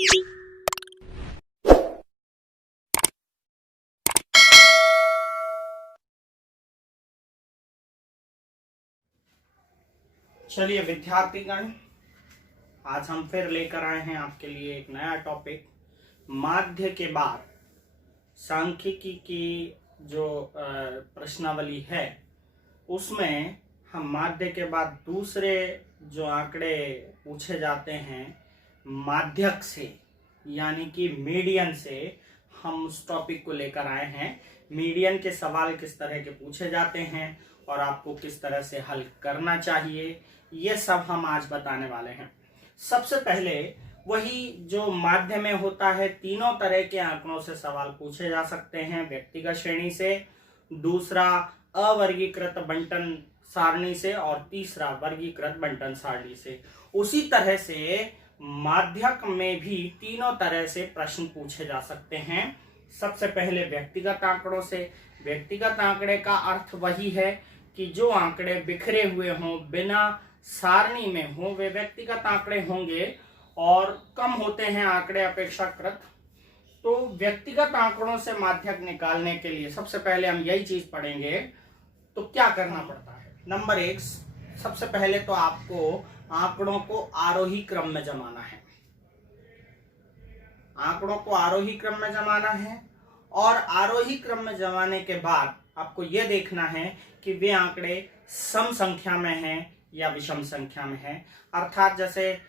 चलिए विद्यार्थीगण, आज हम फिर लेकर आए हैं आपके लिए एक नया टॉपिक। माध्य के बाद सांख्यिकी की जो प्रश्नावली है उसमें हम माध्य के बाद दूसरे जो आंकड़े पूछे जाते हैं माध्यक से, यानी कि मीडियन से, हम उस टॉपिक को लेकर आए हैं। मीडियन के सवाल किस तरह के पूछे जाते हैं और आपको किस तरह से हल करना चाहिए, ये सब हम आज बताने वाले हैं। सबसे पहले वही जो माध्य में होता है, तीनों तरह के आंकड़ों से सवाल पूछे जा सकते हैं। व्यक्तिगत श्रेणी से, दूसरा अवर्गीकृत बंटन सारणी से और तीसरा वर्गीकृत बंटन सारणी से। उसी तरह से माध्यक में भी तीनों तरह से प्रश्न पूछे जा सकते हैं। सबसे पहले व्यक्तिगत आंकड़ों से। व्यक्तिगत आंकड़े का अर्थ वही है कि जो आंकड़े बिखरे हुए हों, बिना सारणी में हो, वे व्यक्तिगत आंकड़े होंगे और कम होते हैं आंकड़े अपेक्षाकृत। तो व्यक्तिगत आंकड़ों से माध्यक निकालने के लिए सबसे पहले हम यही चीज पढ़ेंगे। तो क्या करना पड़ता है? नंबर 1, सबसे पहले तो आपको आंकड़ों को आरोही क्रम में जमाना है। आंकड़ों को आरोही क्रम में जमाना है और आरोही क्रम में जमाने के बाद आपको यह देखना है कि वे आंकड़े सम संख्या में हैं या विषम संख्या में हैं। अर्थात जैसे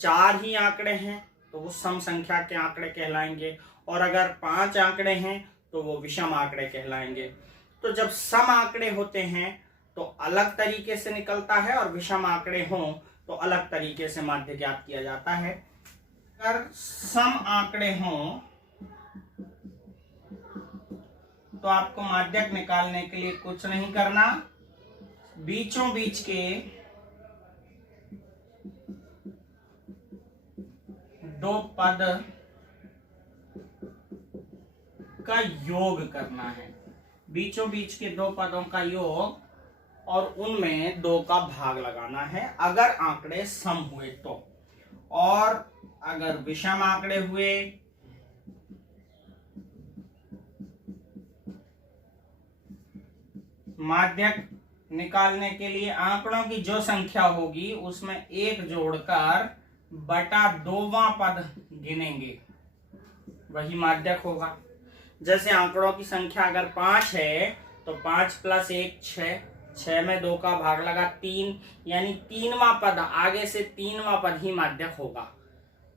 4 ही आंकड़े हैं तो वो सम संख्या के आंकड़े कहलाएंगे, और अगर 5 आंकड़े हैं तो वो विषम आंकड़े कहलाएंगे। तो जब सम आंकड़े होते हैं तो अलग तरीके से निकलता है और विषम आंकड़े हों तो अलग तरीके से माध्य ज्ञात किया जाता है। अगर सम आंकड़े हों तो आपको माध्यक निकालने के लिए कुछ नहीं करना, बीचों बीच के दो पद का योग करना है। बीचों बीच के दो पदों का योग और उनमें 2 का भाग लगाना है अगर आंकड़े सम हुए तो। और अगर विषम आंकड़े हुए माध्यक निकालने के लिए आंकड़ों की जो संख्या होगी उसमें 1 जोड़कर बटा 2वां पद गिनेंगे, वही माध्यक होगा। जैसे आंकड़ों की संख्या अगर 5 है तो 5 + 1 6, 6 में 2 का भाग लगा 3, यानी 3वां पद, आगे से 3वां पद ही माध्यक होगा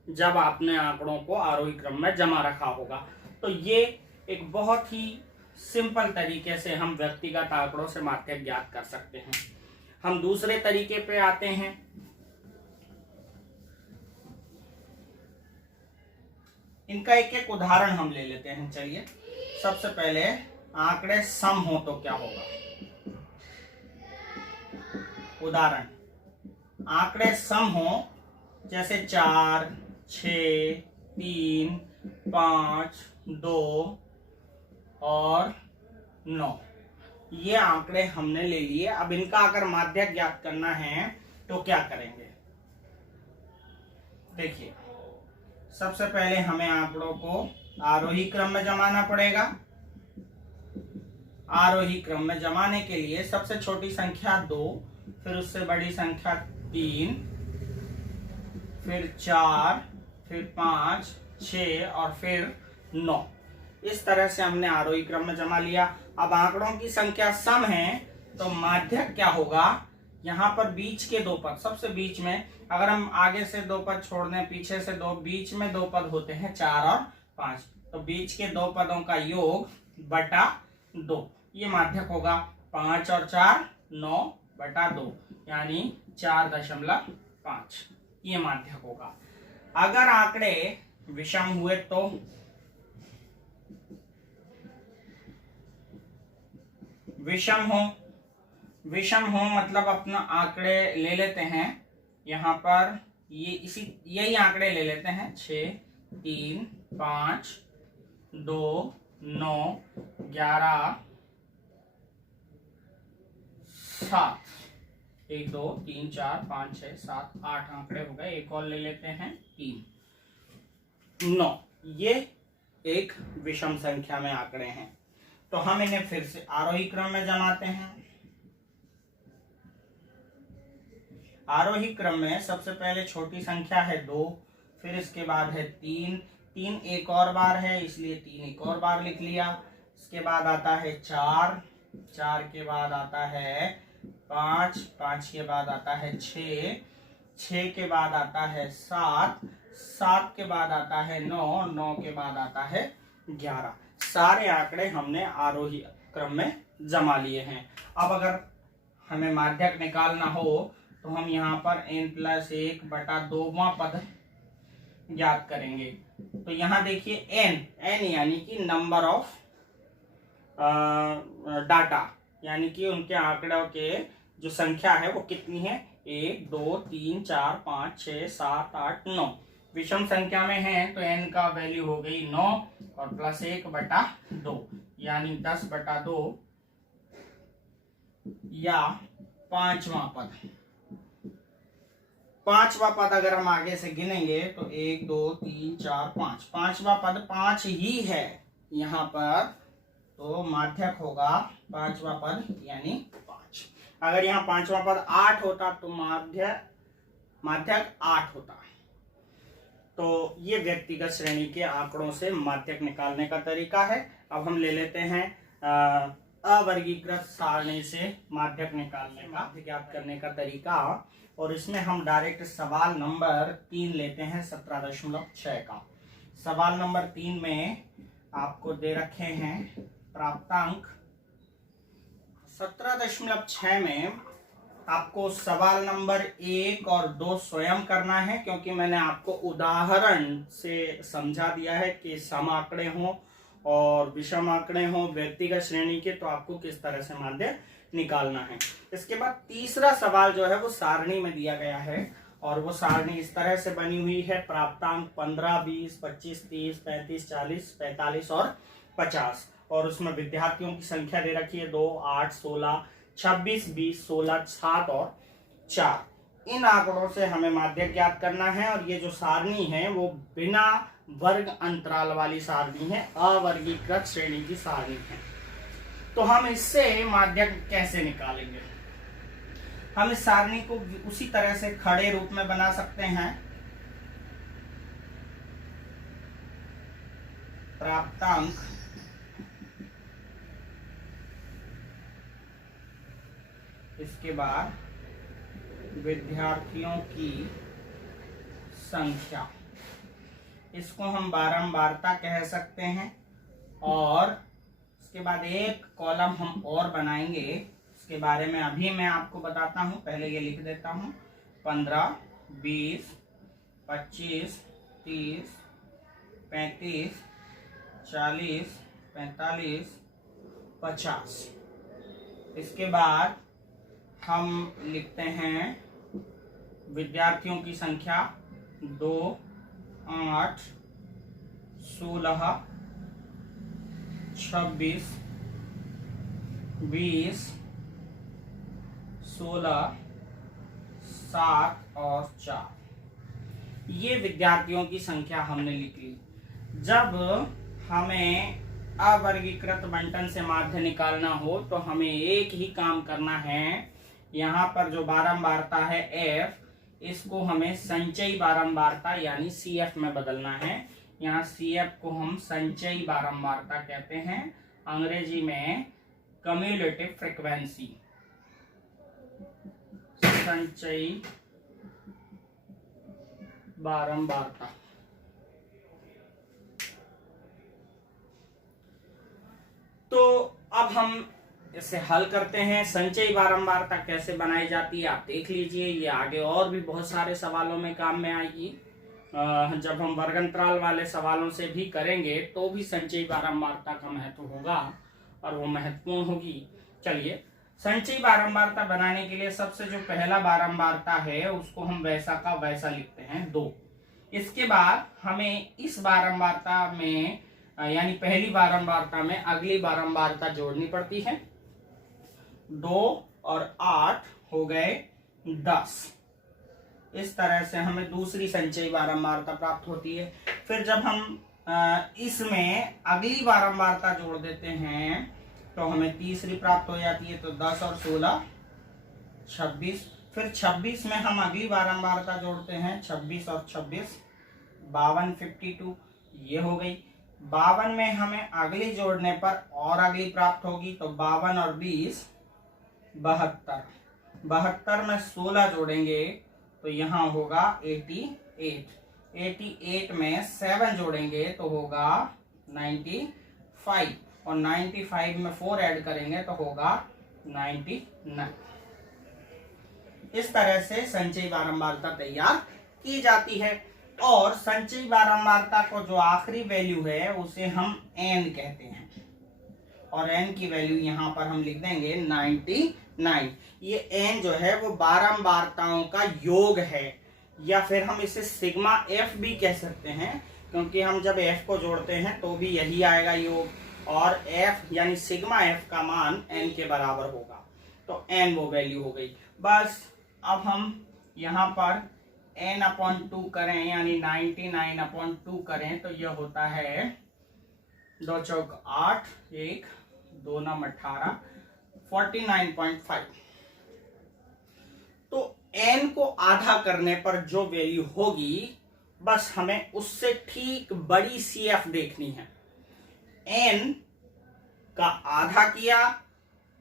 जब आपने आंकड़ों को आरोही क्रम में जमा रखा होगा। तो ये एक बहुत ही सिंपल तरीके से हम व्यक्तिगत आंकड़ों से माध्यक ज्ञात कर सकते हैं। हम दूसरे तरीके पे आते हैं। इनका एक एक उदाहरण हम ले लेते हैं। चलिए, सबसे पहले आंकड़े सम हो तो क्या होगा। उदाहरण, आंकड़े सम हो जैसे 4, 6, 3, 5, 2 और 9, ये आंकड़े हमने ले लिए। अब इनका अगर माध्यक ज्ञात करना है तो क्या करेंगे? देखिए, सबसे पहले हमें आंकड़ों को आरोही क्रम में जमाना पड़ेगा। आरोही क्रम में जमाने के लिए सबसे छोटी संख्या 2, फिर उससे बड़ी संख्या 3, फिर 4, फिर 5, 6 और फिर 9। इस तरह से हमने आरोही क्रम में जमा लिया। अब आंकड़ों की संख्या सम है तो माध्यक क्या होगा? यहाँ पर बीच के 2 पद, सबसे बीच में, अगर हम आगे से 2 पद छोड़ दें, पीछे से 2, बीच में 2 पद होते हैं 4 और 5, तो बीच के 2 पदों का योग बटा 2, ये माध्यक होगा। 5 और 4 9 बटा 2, यानी 4.5, ये माध्यक होगा। अगर आंकड़े विषम हुए तो विषम हो मतलब अपना आंकड़े ले लेते हैं। यहाँ पर यही आंकड़े ले लेते हैं 6, 3, 5, 2, 9, 11, 7, 1 2 3 4 5 6 7 8 आंकड़े हो गए। एक और ले लेते हैं 3। 9, ये एक विषम संख्या में आंकड़े हैं। तो हम इन्हें फिर से आरोही क्रम में जमाते हैं। आरोही क्रम में सबसे पहले छोटी संख्या है 2, फिर इसके बाद है 3, 3 एक और बार है इसलिए 3 एक और बार लिख लिया। इसके बाद आता है 4, 4 के बाद आता है 5, 5 के बाद आता है 6, 6 के बाद आता है 7, 7 के बाद आता है 9, 9 के बाद आता है 11। सारे आंकड़े हमने आरोही क्रम में जमा लिए हैं। अब अगर हमें माध्यक निकालना हो तो हम यहाँ पर n+1/2वां पद ज्ञात करेंगे। तो यहाँ देखिए n यानी कि नंबर ऑफ डाटा, यानी कि उनके आंकड़ों के जो संख्या है वो कितनी है, 1 2 3 4 5 6 7 8 9। विषम संख्या में है तो n का वैल्यू हो गई 9 और +1/2 यानी 10/2 या 5वां पद। 5वां पद अगर हम आगे से गिनेंगे तो 1 2 3 4 5, 5वां पद 5 ही है यहाँ पर, तो माध्यक होगा 5वां पद यानी 5। अगर यहाँ 5वां पद 8 होता तो माध्यक 8 होता। तो ये व्यक्तिगत श्रेणी के आंकड़ों से माध्यक निकालने का तरीका है। अब हम ले लेते हैं अवर्गीकृत सारणी से माध्यक निकालने का, माध्यक ज्ञात करने का तरीका। और इसमें हम डायरेक्ट सवाल नंबर 3 लेते हैं 17.6 का। सवाल नंबर 3 में आपको दे रखे हैं प्राप्तांक। 17.6 में आपको सवाल नंबर 1 और 2 स्वयं करना है, क्योंकि मैंने आपको उदाहरण से समझा दिया है कि सम आंकड़े हों और विषम आंकड़े हों व्यक्तिगत श्रेणी के, तो आपको किस तरह से माध्य निकालना है। इसके बाद तीसरा सवाल जो है वो सारणी में दिया गया है और वो सारणी इस तरह से बनी हुई है। प्राप्तांक 15, 20, 25, 30, 35, 40, 45 और 50, और उसमें विद्यार्थियों की संख्या दे रखी है 2, 8, 16, 26, 20, 16, 7 और 4। इन आंकड़ों से हमें माध्यक ज्ञात करना है और ये जो सारणी है वो बिना वर्ग अंतराल वाली सारणी है, अवर्गीकृत श्रेणी की सारणी है। तो हम इससे माध्यक कैसे निकालेंगे? हम इस सारणी को उसी तरह से खड़े रूप में बना सकते हैं। प्राप्तांक इसके बाद विद्यार्थियों की संख्या, इसको हम बारंबारता कह सकते हैं। और इसके बाद एक कॉलम हम और बनाएंगे, इसके बारे में अभी मैं आपको बताता हूं, पहले ये लिख देता हूं। 15, 20, 25, 30, 35, 40, 45, 50। इसके बाद हम लिखते हैं विद्यार्थियों की संख्या 2, 8, 16, 26, 20, 16, 7 और 4। ये विद्यार्थियों की संख्या हमने लिख ली। जब हमें अवर्गीकृत बंटन से माध्य निकालना हो तो हमें एक ही काम करना है। यहाँ पर जो बारंबारता है f, इसको हमें संचयी बारंबारता यानी CF में बदलना है। यहाँ CF को हम संचयी बारंबारता कहते हैं, अंग्रेजी में कम्युलेटिव फ्रीक्वेंसी। संचयी बारंबारता। तो अब हम इसे हल करते हैं। संचयी बारंबारता कैसे बनाई जाती है आप देख लीजिए, ये आगे और भी बहुत सारे सवालों में काम में आएगी। जब हम वर्गंतराल वाले सवालों से भी करेंगे तो भी संचयी बारंबारता का महत्व होगा और वो महत्वपूर्ण होगी। चलिए, संचयी बारंबारता बनाने के लिए सबसे जो पहला बारंबारता है उसको हम वैसा का वैसा लिखते हैं 2। इसके बाद हमें इस बारंबारता में यानी पहली बारंबारता में अगली बारंबारता जोड़नी पड़ती है। 2 और 8 हो गए 10। इस तरह से हमें दूसरी संचयी बारंबारता प्राप्त होती है। फिर जब हम इसमें अगली बारंबारता जोड़ देते हैं तो हमें तीसरी प्राप्त हो जाती है। तो 10 और 16 26। फिर 26 में हम अगली बारंबारता जोड़ते हैं, 26 और 26 52 52, ये हो गई। 52 में हमें अगली जोड़ने पर और अगली प्राप्त होगी, तो 52 और 20 72। 72 में 16 जोड़ेंगे तो यहाँ होगा 88। 88 में 7 जोड़ेंगे तो होगा 95, और 95 में 4 ऐड करेंगे तो होगा 99। इस तरह से संचयी बारंबारता तैयार की जाती है। और संचयी बारंबारता को जो आखिरी वैल्यू है उसे हम n कहते हैं, और n की वैल्यू यहाँ पर हम लिख देंगे 99। ये n जो है वो बारंबारताओं का योग है, या फिर हम इसे सिग्मा f भी कह सकते हैं, क्योंकि हम जब f को जोड़ते हैं तो भी यही आएगा योग, और f यानी सिग्मा f का मान n के बराबर होगा। तो n वो वैल्यू हो गई। बस अब हम यहाँ पर n/2 करें, यानी 99/2 करें तो यह होता है 2 चौक 8, 1 2 9 18, 49.5। तो n को आधा करने पर जो वैल्यू होगी, बस हमें उससे ठीक बड़ी CF देखनी है। n का आधा किया,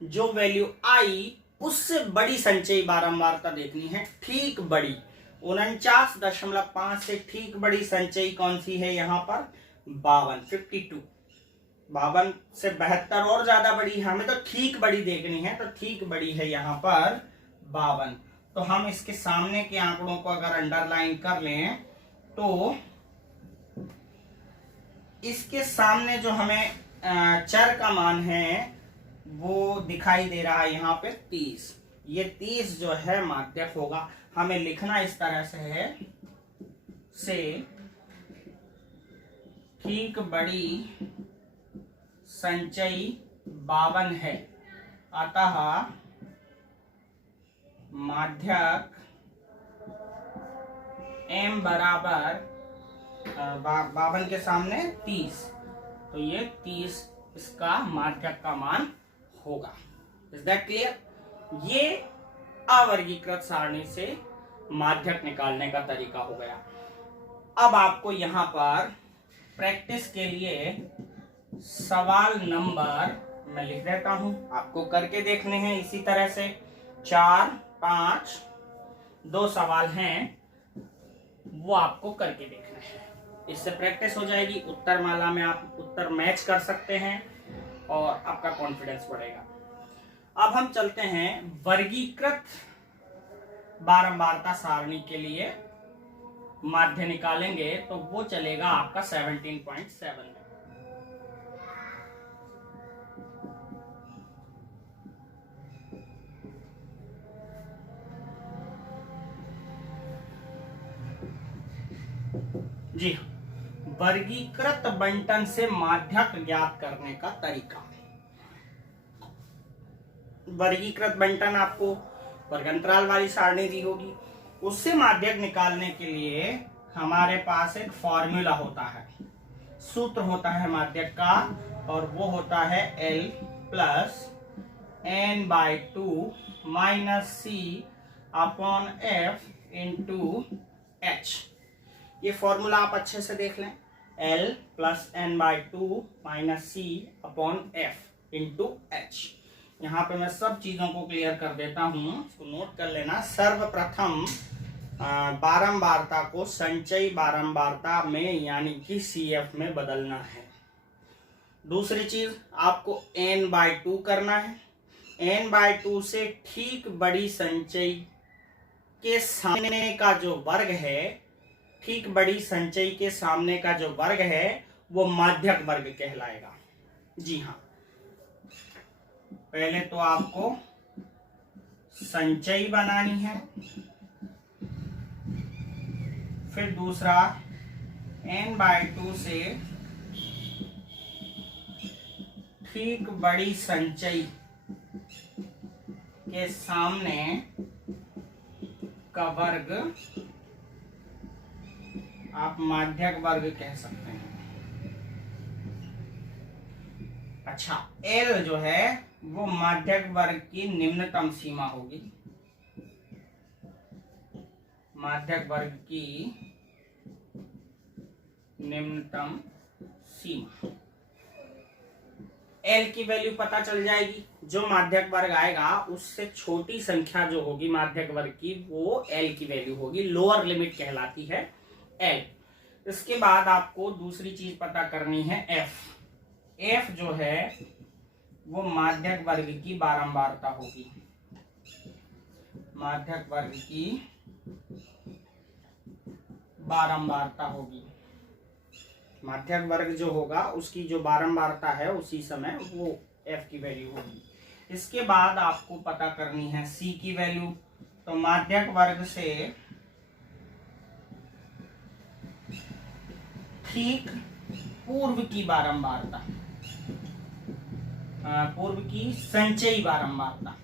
जो वैल्यू आई उससे बड़ी संचयी बारंबारता देखनी है, ठीक बड़ी। 49.5 से ठीक बड़ी संचयी कौन सी है यहाँ पर? 52 52 से 72 और ज्यादा बड़ी है, हमें तो ठीक बड़ी देखनी है, तो ठीक बड़ी है यहाँ पर 52। तो हम इसके सामने के आंकड़ों को अगर अंडरलाइन कर लें तो इसके सामने जो हमें चर का मान है वो दिखाई दे रहा है यहाँ पे 30। ये 30 जो है माध्यक होगा। हमें लिखना इस तरह से है, से ठीक बड़ी संचयी 52 है, अतः माध्यक m बराबर 52 के सामने 30, तो ये 30 इसका माध्यक का मान होगा। Is that clear? ये अवर्गीकृत सारणी से माध्यक निकालने का तरीका हो गया। अब आपको यहाँ पर प्रैक्टिस के लिए सवाल नंबर मैं लिख देता हूं, आपको करके देखने हैं। इसी तरह से 4, 5 2 सवाल हैं, वो आपको करके देखना है। इससे प्रैक्टिस हो जाएगी, उत्तर माला में आप उत्तर मैच कर सकते हैं और आपका कॉन्फिडेंस बढ़ेगा। अब हम चलते हैं वर्गीकृत बारंबारता सारणी के लिए माध्य निकालेंगे, तो वो चलेगा आपका 17.7 में। जी हाँ, वर्गीकृत बंटन से माध्यक ज्ञात करने का तरीका। वर्गीकृत बंटन आपको वर्गांतराल वाली सारणी दी होगी, उससे माध्यक निकालने के लिए हमारे पास एक फॉर्मूला होता है, सूत्र होता है माध्यक का, और वो होता है L plus n/2 minus C/F into H। ये फॉर्मूला आप अच्छे से देख लें, L plus n/2 minus C/F into H। यहाँ पे मैं सब चीजों को क्लियर कर देता हूं, इसको नोट कर लेना। सर्वप्रथम बारंबारता को संचयी बारंबारता में यानी कि CF में बदलना है। दूसरी चीज, आपको n/2 करना है। n/2 से ठीक बड़ी संचयी के सामने का जो वर्ग है, ठीक बड़ी संचयी के सामने का जो वर्ग है वो माध्यक वर्ग कहलाएगा। जी हाँ, पहले तो आपको संचयी बनानी है, फिर दूसरा n/2 से ठीक बड़ी संचयी के सामने का वर्ग आप माध्यक वर्ग कह सकते हैं। अच्छा, एल जो है वो माध्यक वर्ग की निम्नतम सीमा होगी, माध्यक वर्ग की निम्नतम सीमा। एल की वैल्यू पता चल जाएगी, जो माध्यक वर्ग आएगा उससे छोटी संख्या जो होगी माध्यक वर्ग की वो एल की वैल्यू होगी, लोअर लिमिट कहलाती है एल। इसके बाद आपको दूसरी चीज पता करनी है एफ। एफ जो है वो माध्यक वर्ग की बारंबारता होगी, माध्यक वर्ग की बारंबारता होगी। माध्यक वर्ग जो होगा उसकी जो बारंबारता है उसी समय वो एफ की वैल्यू होगी। इसके बाद आपको पता करनी है सी की वैल्यू। तो माध्यक वर्ग से ठीक पूर्व की बारंबारता, पूर्व की संचयी बारंबारता,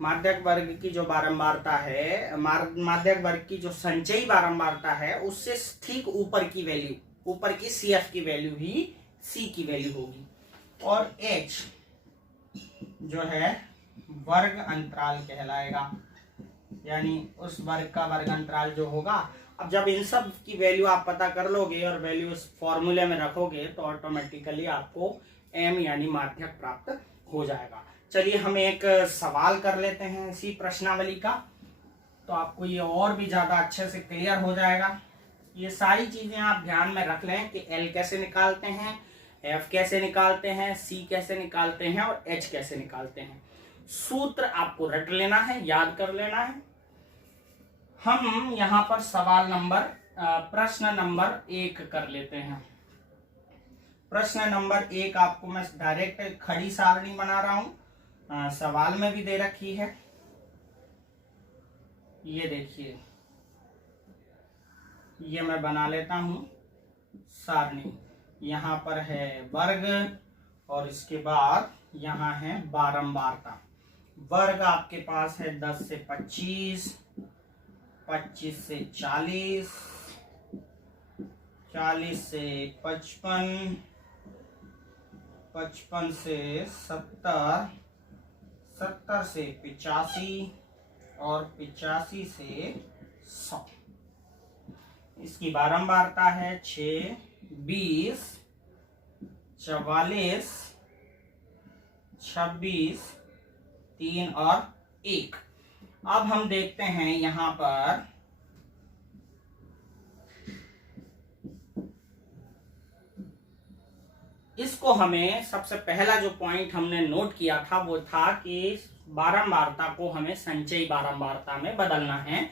माध्यक वर्ग की जो बारंबारता है, माध्यक वर्ग की जो संचयी बारंबारता है उससे ठीक ऊपर की वैल्यू, ऊपर की सी एफ की वैल्यू ही सी की वैल्यू होगी। और एच जो है वर्ग अंतराल कहलाएगा, यानी उस वर्ग का वर्ग अंतराल जो होगा। अब जब इन सब की वैल्यू आप पता कर लोगे और वैल्यू इस फॉर्मूले में रखोगे तो ऑटोमेटिकली आपको एम यानी माध्यक प्राप्त हो जाएगा। चलिए हम एक सवाल कर लेते हैं इसी प्रश्नावली का, तो आपको ये और भी ज्यादा अच्छे से क्लियर हो जाएगा। ये सारी चीजें आप ध्यान में रख लें कि एल कैसे निकालते हैं, एफ कैसे निकालते हैं, सी कैसे निकालते हैं और एच कैसे निकालते हैं। सूत्र आपको रट लेना है, याद कर लेना है। हम यहाँ पर सवाल नंबर प्रश्न नंबर 1 कर लेते हैं। प्रश्न नंबर 1 आपको मैं डायरेक्ट खड़ी सारणी बना रहा हूं, सवाल में भी दे रखी है। ये देखिए, ये मैं बना लेता हूं सारणी। यहाँ पर है वर्ग और इसके बाद यहाँ है बारंबारता। वर्ग आपके पास है 10 से 25, 25 से 40, 40 से 55, 55 से 70, 70 से 85 और 85 से 100। इसकी बारंबारता है 6, 20, 44, 26, 3 और 1। अब हम देखते हैं यहां पर इसको हमें सबसे पहला जो पॉइंट हमने नोट किया था वो था कि बारंबारता को हमें संचयी बारंबारता में बदलना है,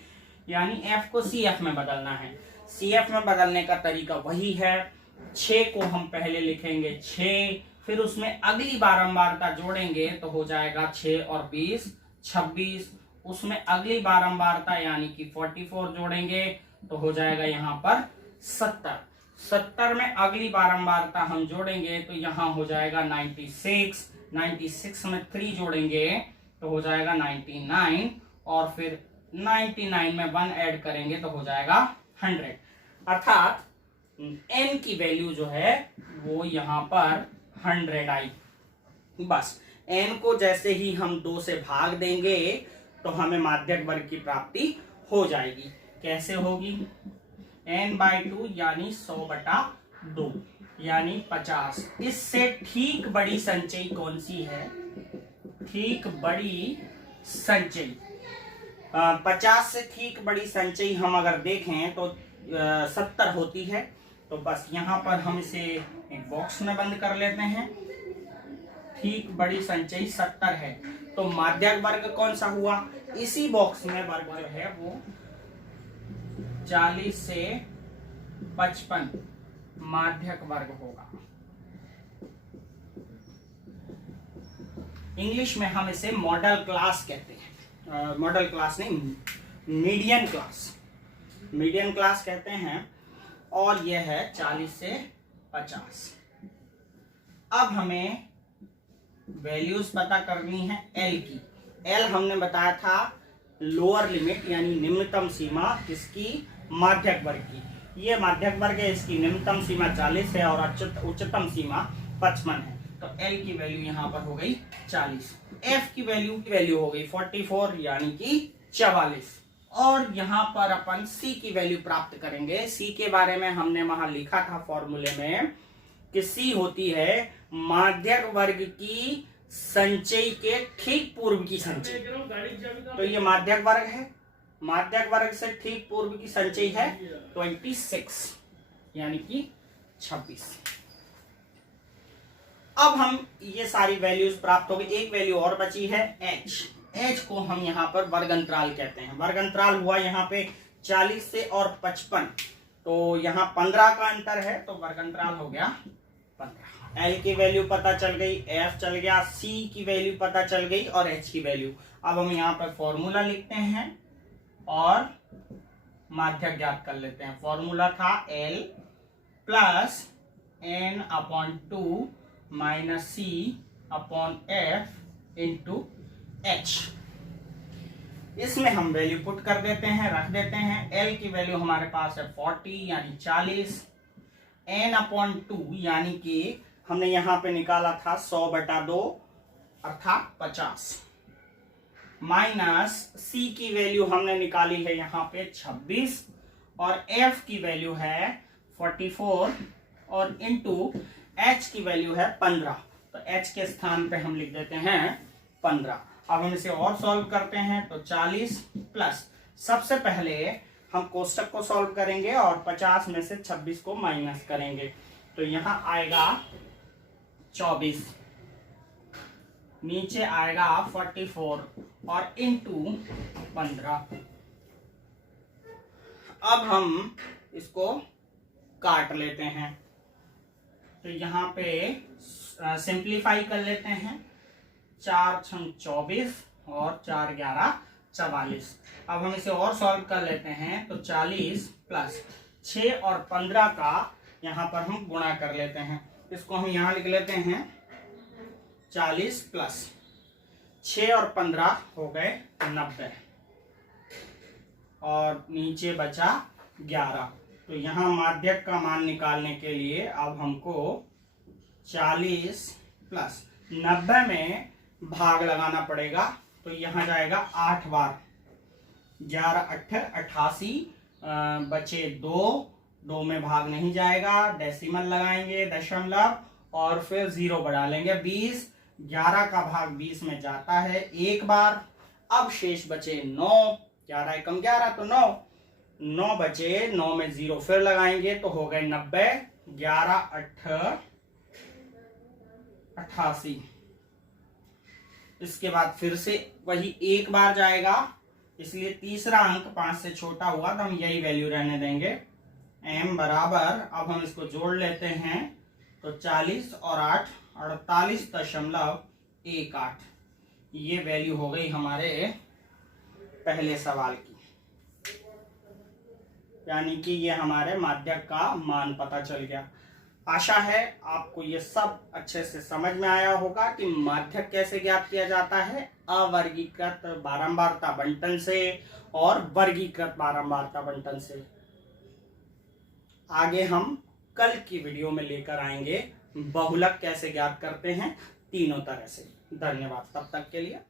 यानी एफ को सी एफ में बदलना है। सी एफ में बदलने का तरीका वही है, 6 को हम पहले लिखेंगे 6, फिर उसमें अगली बारंबारता जोड़ेंगे तो हो जाएगा 6 और 20 26, उसमें अगली बारंबारता यानी कि 44 जोड़ेंगे तो हो जाएगा यहाँ पर 70, 70 में अगली बारंबारता हम जोड़ेंगे तो यहाँ हो जाएगा 96, 96 में 3 जोड़ेंगे तो हो जाएगा 99 और फिर 99 में 1 ऐड करेंगे तो हो जाएगा 100। अर्थात n की वैल्यू जो है वो यहाँ पर 100 आई। बस n को जैसे ही हम 2 से भाग देंगे तो हमें माध्यक वर्ग की प्राप्ति हो जाएगी। कैसे होगी? n/2 यानी 100/2 यानी 50। इससे ठीक बड़ी संचयी कौन सी है? ठीक बड़ी संचयी 50 से ठीक बड़ी संचयी हम अगर देखें तो 70 होती है। तो बस यहाँ पर हम इसे एक बॉक्स में बंद कर लेते हैं। ठीक बड़ी संचयी 70 है, तो माध्यक वर्ग कौन सा हुआ? इसी बॉक्स में वर्ग जो है वो 40 से 55 माध्यक वर्ग होगा। इंग्लिश में हम इसे मॉडल क्लास कहते हैं, मॉडल क्लास नहीं, मीडियन क्लास, मीडियन क्लास कहते हैं। और यह है 40 से 50। अब हमें वैल्यूज पता करनी है एल की। एल हमने बताया था लोअर लिमिट यानी निम्नतम सीमा किसकी, माध्यक वर्ग की। ये माध्यक वर्ग है, इसकी निम्नतम सीमा 40 है और उच्चतम सीमा 55 है। तो L की वैल्यू यहाँ पर हो गई 40, F की वैल्यू हो गई 44 यानी कि 44। और यहाँ पर अपन C की वैल्यू प्राप्त करेंगे। C के बारे में हमने वहां लिखा था फॉर्मूले में कि C होती है माध्यक वर्ग की संचयी के ठीक पूर्व की संचयी। तो ये माध्यक वर्ग है, माध्यक वर्ग से ठीक पूर्व की संचयी है 26 यानी कि 26। अब हम ये सारी वैल्यूज प्राप्त हो गई। एक वैल्यू और बची है H को हम यहाँ पर वर्ग अंतराल कहते हैं। वर्ग अंतराल हुआ यहाँ पे 40 से और 55, तो यहाँ 15 का अंतर है, तो वर्ग अंतराल हो गया 15। L की वैल्यू पता चल गई, F चल गया, C की वैल्यू पता चल गई और H की वैल्यू। अब हम यहाँ पर फॉर्मूला लिखते हैं और माध्यक ज्ञात कर लेते हैं। फॉर्मूला था L plus N/2 minus C/F into H। इसमें हम वैल्यू पुट कर देते हैं, रख देते हैं। L की वैल्यू हमारे पास है 40 यानी 40, N/2 यानी कि हमने यहां पे निकाला था 100/2 अर्थात 50, माइनस C की वैल्यू हमने निकाली है यहाँ पे 26 और F की वैल्यू है 44 और इंटू H की वैल्यू है 15। तो H के स्थान पे हम लिख देते हैं 15। अब हम इसे और सॉल्व करते हैं तो 40 प्लस, सबसे पहले हम कोष्टक को सॉल्व करेंगे और 50 में से 26 को माइनस करेंगे। तो यहां आएगा 24, नीचे आएगा 44 और इंटू 15। अब हम इसको काट लेते हैं, तो यहाँ पे सिंप्लीफाई कर लेते हैं। 4×6 24 और 4×11 44। अब हम इसे और सॉल्व कर लेते हैं तो 40 प्लस 6 और 15 का यहाँ पर हम गुणा कर लेते हैं। इसको हम यहाँ लिख लेते हैं 40 प्लस 6 और 15 हो गए 90 और नीचे बचा 11। तो यहाँ माध्यक का मान निकालने के लिए अब हमको 40 प्लस 90 में भाग लगाना पड़ेगा। तो यहाँ जाएगा 8 बार, 11 8 88, बचे 2 में भाग नहीं जाएगा, डेसिमल लगाएंगे दशमलव और फिर 0 बढ़ा लेंगे 20। 11 का भाग 20 में जाता है एक बार। अब शेष बचे 9, 11 एकम 11 तो 9 बचे, 9 में 0 फिर लगाएंगे तो हो गए 90। 11 8 88। इसके बाद फिर से वही एक बार जाएगा, इसलिए तीसरा अंक 5 से छोटा हुआ तो हम यही वैल्यू रहने देंगे। m बराबर, अब हम इसको जोड़ लेते हैं तो 40 और 8 48.18। ये वैल्यू हो गई हमारे पहले सवाल की, यानी कि ये हमारे माध्यक का मान पता चल गया। आशा है आपको ये सब अच्छे से समझ में आया होगा कि माध्यक कैसे ज्ञात किया जाता है अवर्गीकृत बारंबारता बंटन से और वर्गीकृत बारंबारता बंटन से। आगे हम कल की वीडियो में लेकर आएंगे बहुलक कैसे ज्ञात करते हैं तीनों तरह से। धन्यवाद, तब तक के लिए।